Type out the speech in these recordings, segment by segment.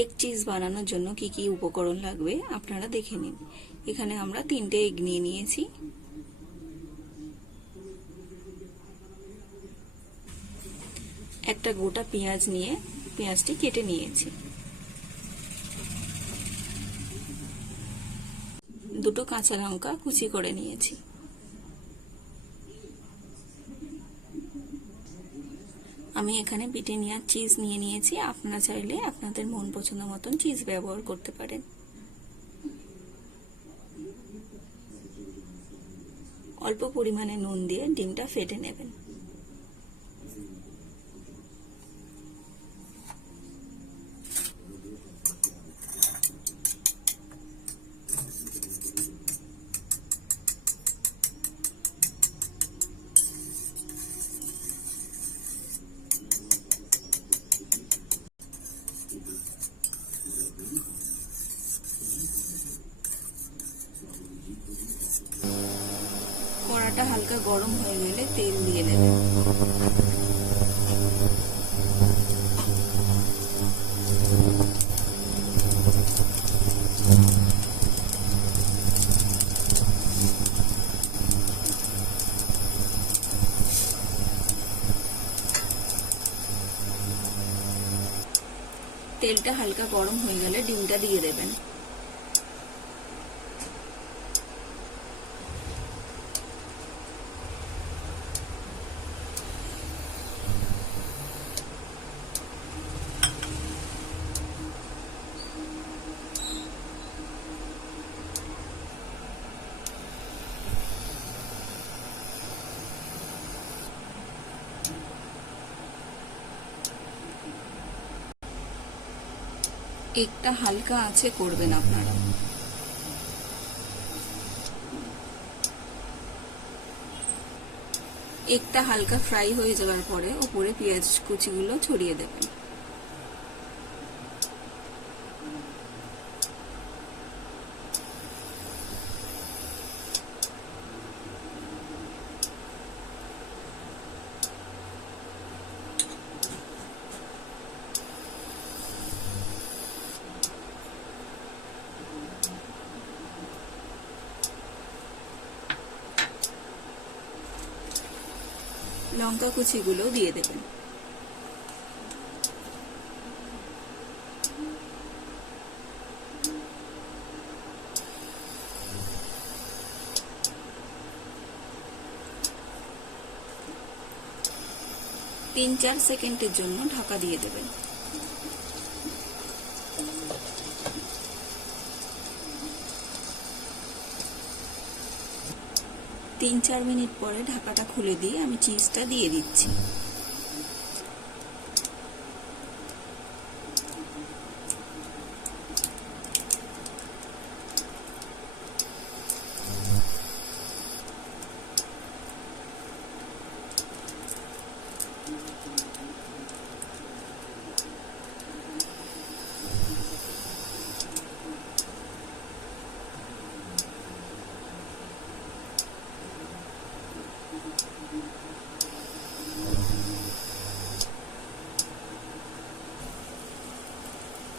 Egg cheese বানানোর জন্য কি কি উপকরণ লাগবে আপনারা দেখে নিন। এখানে আমরা 3টে এগ নিয়ে নিয়েছি। একটা গোটা পেঁয়াজ নিয়ে পেঁয়াজটি কেটে নিয়েছি। দুটো কাঁচা লঙ্কা কুচি করে নিয়েছি। আমি এখানে ব্রিটানিয়া চিজ নিয়ে নিয়েছি। আপনারা চাইলে আপনাদের মন পছন্দ মতন চিজ ব্যবহার করতে পারেন। অল্প পরিমাণে নুন দিয়ে ডিমটা ফেটে নেবেন। কড়াটা হালকা গরম হয়ে গেলে তেল দিয়ে দেবেন। তেলটা হালকা গরম হয়ে গেলে ডিমটা দিয়ে দেবেন। একটা হালকা আঁচে করবেন আপনারা। একটা হালকা ফ্রাই হয়ে যাওয়ার পরে ওপরে পেঁয়াজ কুচিগুলো ছড়িয়ে দেবেন। লঙ্কা কুচিগুলো দিয়ে দেবেন। তিন 4 সেকেন্ডের জন্য ঢাকা দিয়ে দেবেন। তিন 4 মিনিট পরে ঢাকাটা খুলে দিয়ে আমি চিজটা দিয়ে দিচ্ছি।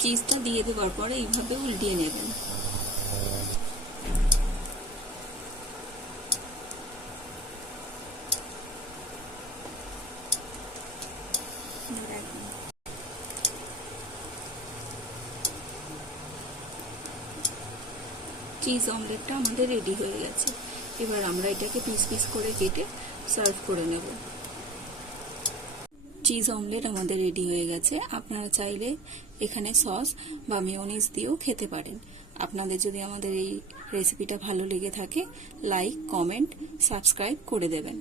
চিজটা দিয়ে দেওয়ার পরে এইভাবে উল্টিয়ে নেবেন। চিজ অমলেটটা আমাদের রেডি হয়ে গেছে। এবার আমরা এটাকে পিস পিস করে কেটে সার্ভ করে নেব। চিজ অমলেট আমাদের রেডি হয়ে গেছে। আপনারা চাইলে এখানে সস বা মেয়োনিজ দিয়েও খেতে পারেন। আপনাদের যদি আমাদের এই রেসিপিটা ভালো লেগে থাকে, লাইক, কমেন্ট, সাবস্ক্রাইব করে দেবেন।